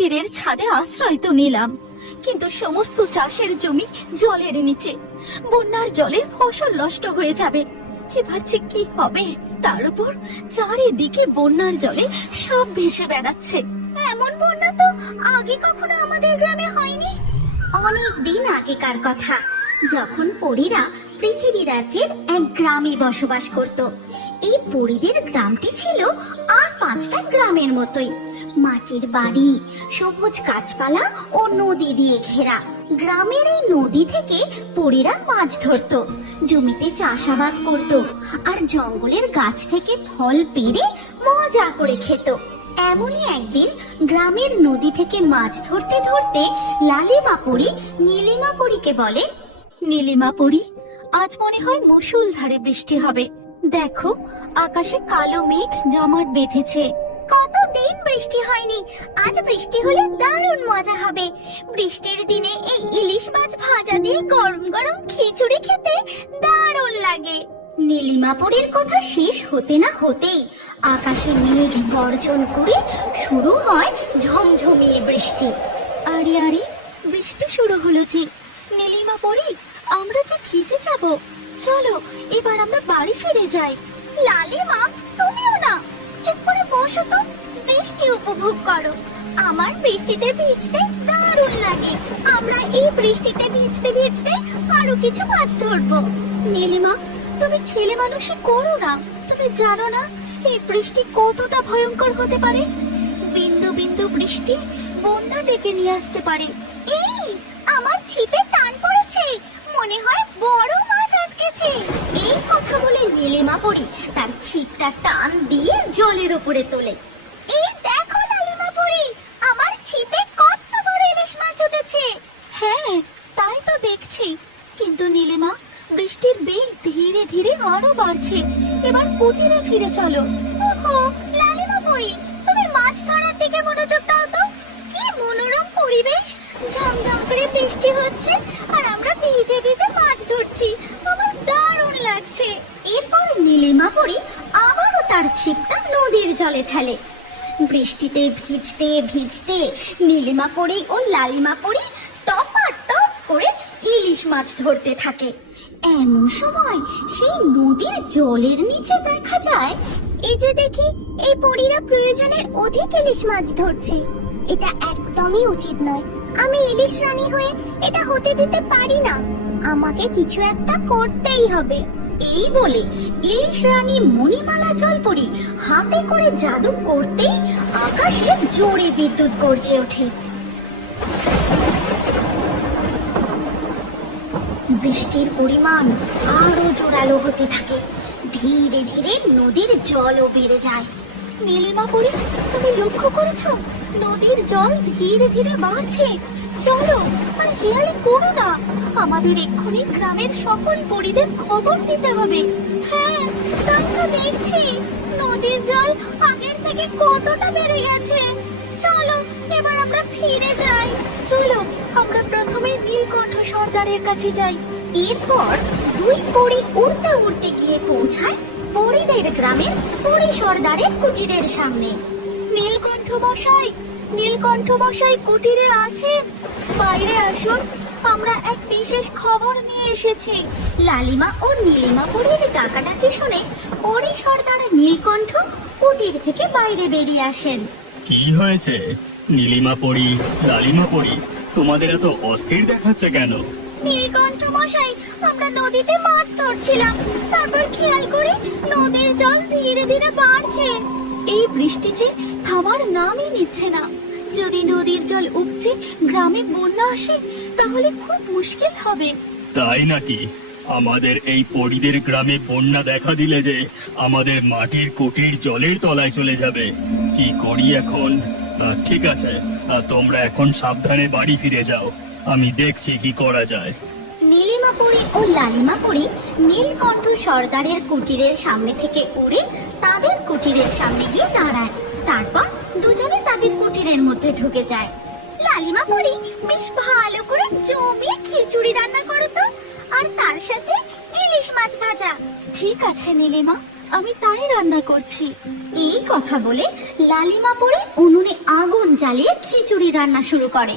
কুটিরের ছাদে আশ্রয় তো নিলাম, কিন্তু সমস্ত চাষের জমি জলের নিচে। বন্যার জলে ফসল নষ্ট হয়ে যাবে। এবার যে কি হবে? তার উপর চারিদিকে বন্যার জলে সাপ ভেসে বেড়াচ্ছে। এমন বন্যা তো আগে কখনো আমাদের গ্রামে হয়নি। অনেক দিন আগেকার কথা, যখন পরীরা পৃথিবী রাজ্যের এক গ্রামে বসবাস করত। এই পরীদের গ্রামটি ছিল আর 5টা গ্রামের মতোই। মাটির বাড়ি, সবুজ গাছপালা ও নদী দিয়ে ঘেরা। গ্রামের এই নদী থেকে পরীরা মাছ ধরতো, জমিতে চাষাবাদ করত, আর জঙ্গলের গাছ থেকে ফল পেড়ে মজা করে খেত। এমনই একদিন গ্রামের নদী থেকে মাছ ধরতে ধরতে লালিমা পরী নীলিমা পরীকে বলে, নীলিমা পরী, আজ মনে হয় মুষলধারে বৃষ্টি হবে। দেখো, আকাশে কালো মেঘ জমাট বেঁধেছে। কতদিন বৃষ্টি হয়নি, আজ বৃষ্টি হলে দারুণ মজা হবে। বৃষ্টির দিনে এই ইলিশ মাছ ভাজা দিয়ে গরম গরম খিচুড়ি খেতে দারুণ লাগে। নীলিমা পরীর কথা শেষ হতে না হতেই আকাশে মেঘ গর্জন করে শুরু হয় ঝমঝমিয়ে বৃষ্টি। আরে আরে, বৃষ্টি শুরু হলো যে। নীলিমা পরী, আমরা যে ভিজে যাব। চলো এবার আমরা বাড়ি ফিরে যাই। লালিমা, তুমিও না, চুপ করে বসো তো, বৃষ্টি উপভোগ করো। আমার বৃষ্টিতে ভিজতে দারুণ লাগে। আমরা এই বৃষ্টিতে ভিজতে ভিজতে আরো কিছু মাছ ধরবো। নীলিমা, তুমি ছেলে মানুষই করো না। তুমি জানো না এই বৃষ্টি কতটা ভয়ঙ্কর হতে পারে? বিন্দু বিন্দু বৃষ্টি বন্যা ডেকে নিয়ে আসতে পারে। এই, আমার ছিপে টান পড়েছে, মনে হয় বড় মাছ আটকেছে। এই কথা বলে নীলিমা পরী তার ছিপটা টান দিয়ে জলের উপরে তোলে। এই দেখো লালিমা পরী, আমার ছিপে কত বড় ইলিশ মাছ উঠেছে। হ্যাঁ, তাই তো দেখছি। কিন্তু নীলিমা, বৃষ্টির বেগ ধীরে ধীরে আরো বাড়ছে। এবার কুটিরে ফিরে চলো। ওহো, লালিমা পরী, তুমি মাছ ধরার দিকে মনোযোগ দাও তো। কি মনোরম পরিবেশ, ঝমঝম করে বৃষ্টি হচ্ছে আর আমরা ভিজে ভিজে মাছ ধরছি। আমার দারুণ লাগছে। এরপর নীলিমা পরী আবারও তার ছিপটা নদীর জলে ফেলে। বৃষ্টিতে ভিজতে ভিজতে নীলিমা পরী ও লালিমা পরী টপাটপ করে ইলিশ মাছ ধরতে থাকে। এমন সময় সেই নদীর জলের নিচে দেখা যায়, এই যে দেখি, এই পরীরা প্রয়োজনের অধিক ইলিশ মাছ ধরছে। এটা একদমই উচিত নয়। আমি ইলিশ রানী হয়ে এটা হতে দিতে পারি না। আমাকে কিছু একটা করতেই হবে। এই বলে ইলিশ রানী মণিমালা জলপরী হাতে করে জাদু করতেই আকাশে জোরে বিদ্যুৎ গর্জে ওঠে। বৃষ্টির পরিমাণ আরো জোরালো হতে থাকে। ধীরে ধীরে নদীর জলও বেড়ে যায়। নীলিমা পরী, তুমি লক্ষ্য করেছো? নদীর জল ধীরে ধীরে বাড়ছে। চলো, আর হেয়ালি করো না। আমাদের এক্ষুনি গ্রামের সকল পরীদের খবর দিতে হবে। হ্যাঁ, তাই তো দেখছি, নদীর জল আগের থেকে কতটা বেড়ে গেছে। চলো এবার আমরা ফিরে যাই। চলো, আমরা প্রথমে নীলকণ্ঠ সর্দারের কাছে যাই। এরপর দুই পরী উড়তে উড়তে গিয়ে পৌঁছায় পরীদের গ্রামের পরী সর্দারের কুটিরের সামনে। নীলকণ্ঠ মশাই, নীলকণ্ঠ মশাই কুটিরে আছেন? বাইরে আসুন, আমরা এক বিশেষ খবর নিয়ে এসেছি। লালিমা ও নীলিমা পরীর ডাকাডাকি শুনে পরী সর্দার নীলকণ্ঠ কুটির থেকে বাইরে বেরিয়ে আসেন। কি হয়েছে নীলিমা পরী, লালিমা পরী, তোমাদের এত অস্থির দেখাচ্ছে কেন? নীলকণ্ঠ মশাই, আমরা নদীতে মাছ ধরছিলাম, তারপর খেয়াল করি নদীর জল ধীরে ধীরে বাড়ছে। এই বৃষ্টি যে থামার নামই নিচ্ছে না। যদি নদীর জল উপচে গ্রামে বন্যা আসে, তাহলে খুব মুশকিল হবে। তাই নাকি? আমাদের এই পরীদের গ্রামে বন্যা দেখা দিলে যে আমাদের মাটির কুটির জলের তলায় চলে যাবে। কি করি এখন? ঠিক আছে, তোমরা এখন সাবধানে বাড়ি ফিরে যাও। আমি দেখছি কি করা যায়। নীলিমা পরী ও লালিমা পরী নীলকণ্ঠ সর্দারের কুটিরের সামনে থেকে উড়ে তাদের কুটিরের সামনে গিয়ে দাঁড়ায়। তারপর দুজনে তাদের কুটিরের মধ্যে ঢুকে যায়। লালিমা পরী, বেশ ভালো করে জমিয়ে খিচুড়ি রান্না করো তো, আর তার সাথে ইলিশ মাছ ভাজা। ঠিক আছে নীলিমা, আমি তাই রান্না করছি। এই কথা বলে লালিমা পড়ে উনুনে আগুন জ্বালিয়ে খিচুড়ি রান্না শুরু করে।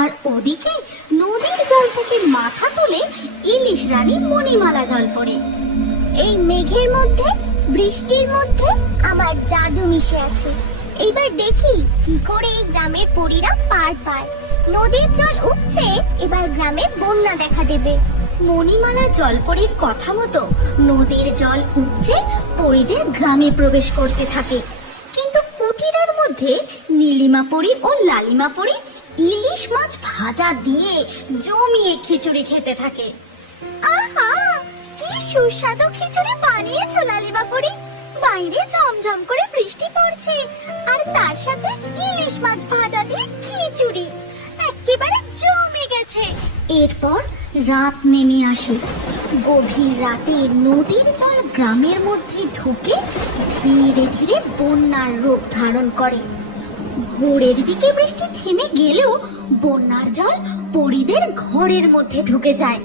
আর ওদিকে নদীর জল থেকে মাথা তুলে ইলিশ রানী মণিমালা জল পড়ে। এই মেঘের মধ্যে, বৃষ্টির মধ্যে আমার জাদু মিশে আছে। এইবার দেখি কি করে এই গ্রামের পরীরা পার পায়। নদীর জল উঠছে, এবার গ্রামে বন্যা দেখা দেবে। মণিমালা জলপরীর কথা মতো নদীর জল উপচে পরীদের গ্রামে প্রবেশ করতে থাকে। কিন্তু কুটিরের মধ্যে নীলিমা পরী ও লালিমা পরী ইলিশ মাছ ভাজা দিয়ে জমিয়ে খিচুড়ি খেতে থাকে। আহা, কি সুস্বাদু খিচুড়ি বানিয়েছো লালিমা পরী। বাইরে ঝমঝম করে বৃষ্টি পড়ছে, আর তার সাথে ইলিশ মাছ ভাজা দিয়ে খিচুড়ি, একেবারে জমে গেছে। এরপর রাত নেমে আসে। গভীর রাতে নদীর জল গ্রামের মধ্যে ঢুকে ধীরে ধীরে বন্যার রূপ ধারণ করে। ভোরের দিকে বৃষ্টি থেমে গেলেও বন্যার জল পরীদের ঘরের মধ্যে ঢুকে যায়।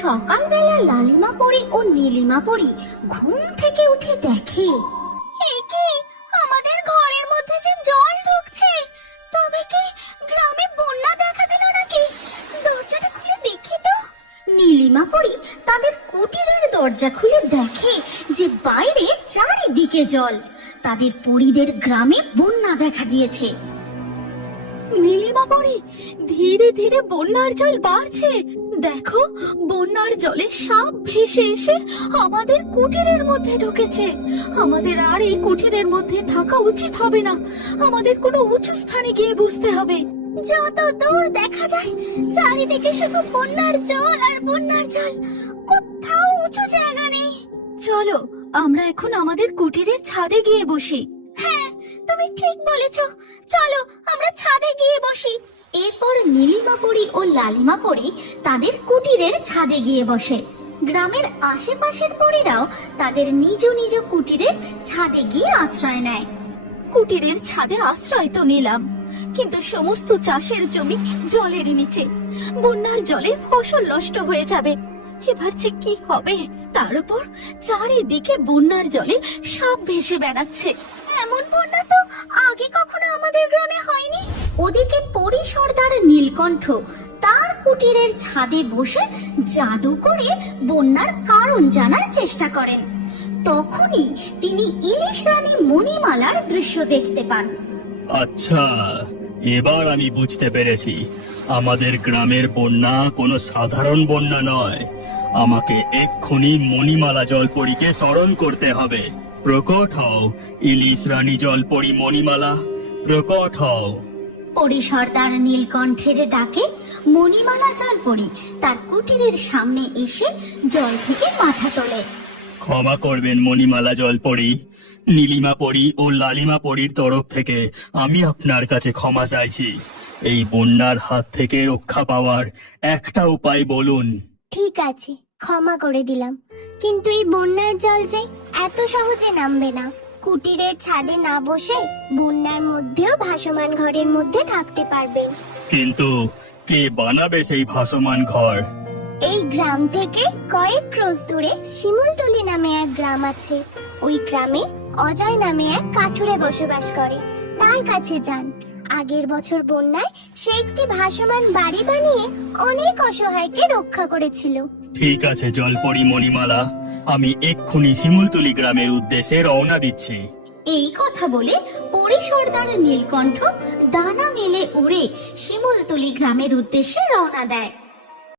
সকালবেলা লালিমা পরী ও নীলিমা পরী ঘুম থেকে উঠে দেখে, এ কি, আমাদের ঘরের মধ্যে যে জল ঢুকছে। তবে কি গ্রামে বন্যা দেখা দিল নাকি? দরজাটা খুলে দেখি তো। নীলিমা পরী তাদের কুটিরের দরজা খুলে দেখে যে বাইরে চারিদিকে জল। তাদের পরীদের গ্রামে বন্যা দেখা দিয়েছে। নীলিমা পরী, ধীরে ধীরে বন্যার জল বাড়ছে। দেখো, বন্যার জলে সাপ ভেসে এসে আমাদের কুটিরের মধ্যে ঢুকেছে। আমাদের আর এই কুটিরের মধ্যে থাকা উচিত হবে না। আমাদের কোনো উঁচু স্থানে গিয়ে বসতে হবে। যত দূর দেখা যায় চারিদিকে শুধু বন্যার জল আর বন্যার জল, কোথাও উঁচু জায়গা নেই। চলো, আমরা এখন আমাদের কুটিরের ছাদে গিয়ে বসি। হ্যাঁ, তুমি ঠিক বলেছো, চলো আমরা ছাদে গিয়ে বসি। এরপর নীলিমা পরী ও লালিমা পরী তাদের কুটিরের ছাদে গিয়ে বসে। গ্রামের আশেপাশের পরীরাও তাদের নিজ নিজ কুটিরের ছাদে গিয়ে আশ্রয় নেয়। কুটিরের ছাদে আশ্রয় তো নিলাম, কিন্তু সমস্ত চাষের জমি জলের নিচে। বন্যার জলে ফসল নষ্ট হয়ে যাবে। এবার যে কি হবে? তার উপর চারিদিকে বন্যার জলে সাপ ভেসে বেড়াচ্ছে। এমন বন্যা তো আগে কখনো আমাদের গ্রামে হয়নি। ওদিকে পরী সর্দার নীলকণ্ঠ তার কুটিরের ছাদে বসে জাদু করে বন্যার কারণ জানার চেষ্টা করেন। তখনই তিনি ইলিশ রানী মণিমালার দৃশ্য দেখতে পান। আচ্ছা, এবার আমি বুঝতে পেরেছি, আমাদের গ্রামের বন্যা কোনো সাধারণ বন্যা নয়। আমাকে এক্ষুনি মণিমালা জলপরীকে স্মরণ করতে হবে। প্রকট হও ইলিশ রানী জলপরী মণিমালা, প্রকট হও। পরী সর্দার নীলকণ্ঠের ডাকে মণিমালা জলপরী তার কুটিরের সামনে এসে জল থেকে মাথা তোলে। ক্ষমা করবেন মণিমালা জলপরী, নীলিমা পরী ও লালিমা পরীর তরফ থেকে আমি আপনার কাছে ক্ষমা চাইছি। এই বন্যার হাত থেকে রক্ষা পাওয়ার একটা উপায় বলুন। ঠিক আছে, ক্ষমা করে দিলাম, কিন্তু এই বন্যার জল যে এত সহজে নামবে না। কুটিরের ছাদে না বসে বন্যার মধ্যেও ভাসমান ঘরের মধ্যে থাকতে পারবে। কিন্তু কে বানাবে সেই ভাসমান ঘর? এই গ্রাম থেকে কয়েক ক্রোশ দূরে শিমুলতলি নামে এক গ্রাম আছে। ওই গ্রামে অজয় নামে এক কাঠুরে বসবাস করে। তার কাছে যান। আগের বছর বন্যায় সে একটি ভাসমান বাড়ি বানিয়ে অনেক অসহায়কে রক্ষা করেছিল। ঠিক আছে জলপরী মণিমালা, আমি এক্ষুনি শিমুলতলি গ্রামের উদ্দেশ্যে রওনা দিচ্ছি। এই কথা বলে পরী সর্দার নীলকণ্ঠ ডানা মেলে উড়ে শিমুলতলি গ্রামের উদ্দেশ্যে রওনা দেয়।